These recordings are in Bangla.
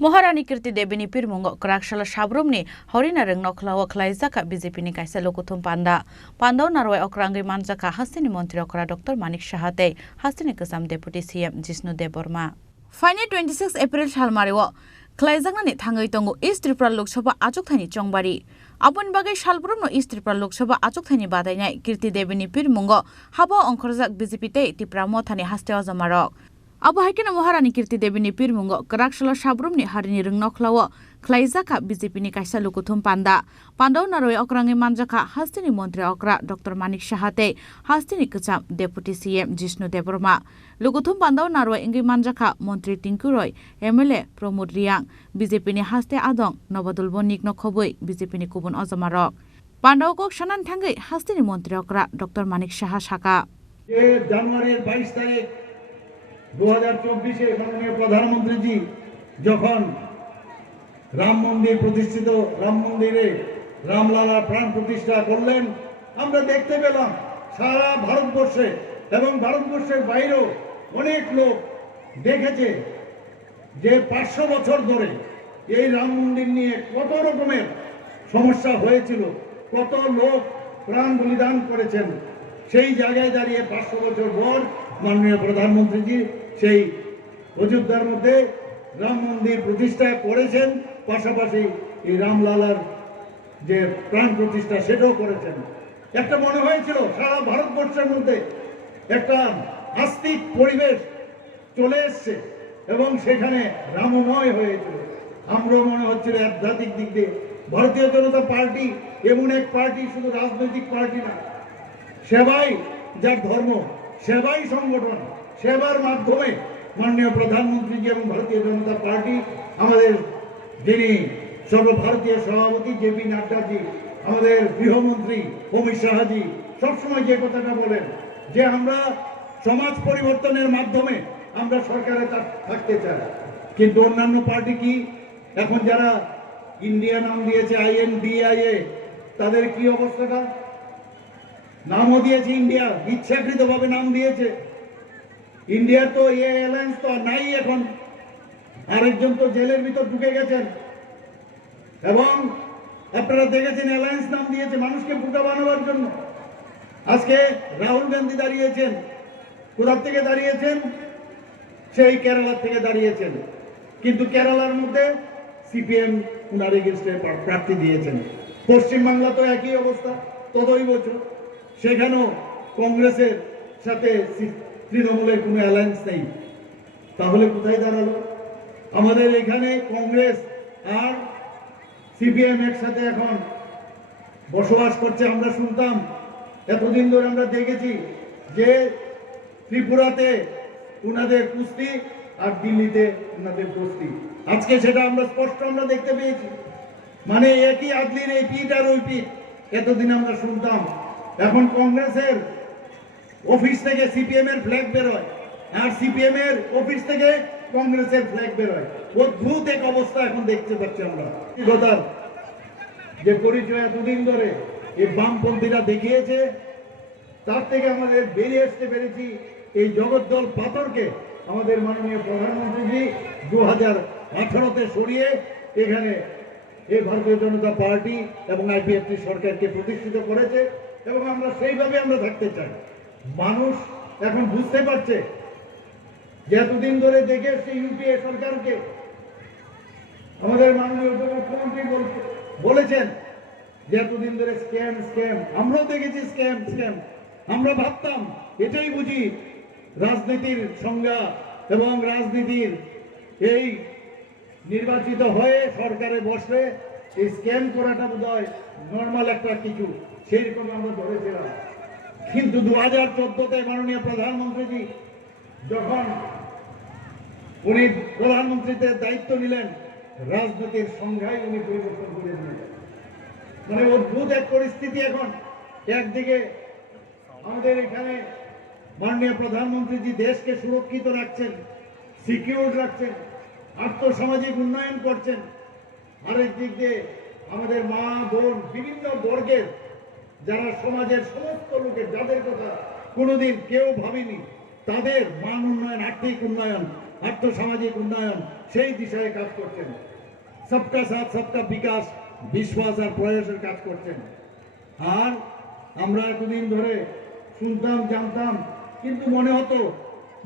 Maharani Kirti Debini Pirmungo Krakshal Shabrumni Horina Reng Noklawa Klaizaka BJP ni Kaisa Lokutum Panda Pandau Narwai Okrangi Manjaka Hastini Montri Okra Dr. Manik Shahate Hastini Kasam Deputy CM Jisnu Deborma Fine 26 April Shalmariwo Klaizangani Tangai Tongo East Tripura Lok Sabha Achuktani Chongbari Abun Bagai Shalbrumno East Tripura Lok Sabha Achuktani Badainya Kirti Debini Pirmungo Habo Onkorzak BJP te Tipra Mothani Hastewa Zamarok Abu Haikena Maharani Kirti Debini Pirmungo Krakshal Shabrumni Harini Reng Noklawa Klaizaka BJP ni Kaisa Lokutum Panda Pandau Narwai Okrangi Manjaka Hastini Montri Okra Dr. Manik Shahate Hastini Kasam Deputy CM Jisnu Deborma Lokutum Pandau Narwai Ingi Manjaka Montri Tinkuroy MLA Pramod Riang BJP ni Haste Adong Nobadul Bonik Nokhoboi BJP ni Kubun Ozamarok Pandau Kok Shanan Thangai Hastini Montri Okra Dr. Manik Shah Shaka জানুয়ারির 22 তারিখ 2024 মাননীয় প্রধানমন্ত্রীজি যখন রাম মন্দির প্রতিষ্ঠিত রাম মন্দিরে রামলালা প্রাণ প্রতিষ্ঠা করলেন আমরা দেখতে পেলাম সারা ভারতবর্ষে এবং ভারতবর্ষের বাইরেও অনেক লোক দেখেছে যে 500 বছর ধরে এই রাম মন্দির নিয়ে কত রকমের সমস্যা হয়েছিল কত লোক প্রাণ বলিদান করেছেন সেই জায়গায় দাঁড়িয়ে 500 বছর পর মাননীয় প্রধানমন্ত্রীজি সেই অযোধ্যার মধ্যে রাম মন্দির প্রতিষ্ঠা করেছেন পাশাপাশি এই রামলালার যে প্রাণ প্রতিষ্ঠা সেটাও করেছেন একটা মনে হয়েছিল সারা ভারতবর্ষের মধ্যে একটা আস্তিক পরিবেশ চলে এসেছে এবং সেখানে রামময় হয়েছিল আমরাও মনে হচ্ছিল আধ্যাত্মিক দিক দিয়ে ভারতীয় জনতা পার্টি এমন এক পার্টি শুধু রাজনৈতিক পার্টি না সেবাই যার ধর্ম সেবাই সংগঠন সেবার মাধ্যমে মাননীয় প্রধানমন্ত্রীজি এবং ভারতীয় জনতা পার্টি আমাদের যিনি সর্বভারতীয় সভাপতি জেপি নাড্ডাজি আমাদের গৃহমন্ত্রী অমিত শাহজি সবসময় যে কথাটা বলেন যে আমরা সমাজ পরিবর্তনের মাধ্যমে আমরা সরকারে থাকতে চাই কিন্তু অন্যান্য পার্টি কি এখন যারা ইন্ডিয়া নাম দিয়েছে INDIA তাদের কি অবস্থাটা নামও দিয়েছে ইন্ডিয়া ইচ্ছাকৃতভাবে নাম দিয়েছে ইন্ডিয়ার তো অ্যালায়েন্স তো নাই এখন আরেকজন তো জেলের ভিতর ঢুকে গেছেন এবং আপনারা দেখেছেন অ্যালায়েন্স নাম দিয়েছে মানুষকে বোকা বানাবার জন্য আজকে রাহুল গান্ধী দাঁড়িয়েছেন কোথা থেকে দাঁড়িয়েছেন সেই কেরালা থেকে দাঁড়িয়েছেন কিন্তু কেরালার মধ্যে CPM উনার এগেইনস্টে প্রার্থী দিয়েছেন পশ্চিমবাংলা তো একই অবস্থা তদই বছর সেখানেও কংগ্রেসের সাথে তৃণমূলের কোনো অ্যালায়েন্স নেই তাহলে কোথায় দাঁড়ালো আমাদের এখানে কংগ্রেস আর CPM একসাথে এখন বসবাস করছে আমরা শুনতাম এতদিন ধরে আমরা দেখেছি যে ত্রিপুরাতে উনাদের কুস্তি আর দিল্লিতে উনাদের কুস্তি আজকে সেটা আমরা স্পষ্ট আমরা দেখতে পেয়েছি মানে একই আদলির এই পিঠ আর ওই পিঠ এতদিন আমরা শুনতাম এখন কংগ্রেসের অফিস থেকে CPM এর ফ্ল্যাগ বেরোয় আর CPM এর অফিস থেকে কংগ্রেসের ফ্ল্যাগ বেরোয় অদ্ভুত এক অবস্থা এখন দেখতে পাচ্ছি আমরা কথার যে পরিচয় এতদিন ধরে এই বামপন্থীরা দেখিয়েছে তার থেকে আমাদের বেরিয়ে আসতে পেরেছি এই জগদ্দল পাথরকে আমাদের মাননীয় প্রধানমন্ত্রীজি 2018-তে সরিয়ে এখানে এই ভারতীয় জনতা পার্টি এবং IPFT সরকারকে প্রতিষ্ঠিত করেছে এবং আমরা সেইভাবে আমরা থাকতে চাই মানুষ এখন বুঝতে পারছে যে এতদিন ধরে দেখে এসছে UPA সরকারকে আমাদের মাননীয় উপমুখ্যমন্ত্রী বলেছেন যে এতদিন ধরে স্ক্যাম আমরাও দেখেছি স্ক্যাম আমরা ভাবতাম এটাই বুঝি রাজনীতির সংজ্ঞা এবং রাজনীতির এই নির্বাচিত হয়ে সরকারে বসলে এই স্ক্যাম করাটা বোধহয় নর্মাল একটা কিছু সেইরকম আমরা ধরেছিলাম কিন্তু 2014-তে মাননীয় প্রধানমন্ত্রীজি যখন উনি প্রধানমন্ত্রীদের দায়িত্ব নিলেন রাজনীতির সংজ্ঞায় উনি পরিবর্তন করে দিলেন মানে অদ্ভুত এক পরিস্থিতি এখন একদিকে আমাদের এখানে মাননীয় প্রধানমন্ত্রীজি দেশকে সুরক্ষিত রাখছেন সিকিউর রাখছেন আর্থসামাজিক উন্নয়ন করছেন আরেক দিক দিয়ে আমাদের মা বোন বিভিন্ন বর্গের যারা সমাজের সমস্ত লোকের যাদের কথা কোনোদিন কেউ ভাবেনি তাদের মান উন্নয়ন আর্থিক উন্নয়ন আর্থসামাজিক উন্নয়ন সেই দিশায় কাজ করছেন। সবকা সাথ সবকা বিকাশ বিশ্বাস আর প্রয়াসের কাজ করছেন। আর আমরা এতদিন ধরে শুনতাম জানতাম, কিন্তু মনে হতো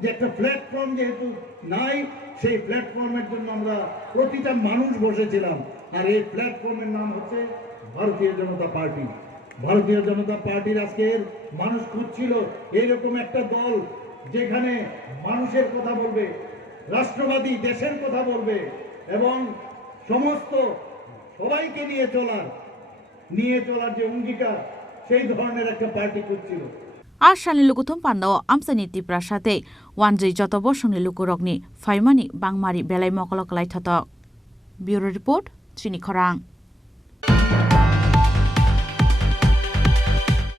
যে একটা প্ল্যাটফর্ম যেহেতু নাই, সেই প্ল্যাটফর্মের জন্য আমরা প্রতিটা মানুষ বসেছিলাম। আর এই প্ল্যাটফর্মের নাম হচ্ছে ভারতীয় জনতা পার্টি। ভারতীয় জনতা পার্টির আজকের মানুষ খুঁজছিল এইরকম একটা দল যেখানে মানুষের কথা বলবে, রাষ্ট্রবাদী দেশের কথা বলবে এবং সমস্ত সবাইকে নিয়ে চলার যে অঙ্গীকার, সেই ধরনের একটা পার্টি খুঁজছিল। Arshani lukuthum pandao amsani tipra shate wanjai joto boshoni lukurokni faimani bangmari belai mokolok lai thatok. Bureau report Chini Khorang.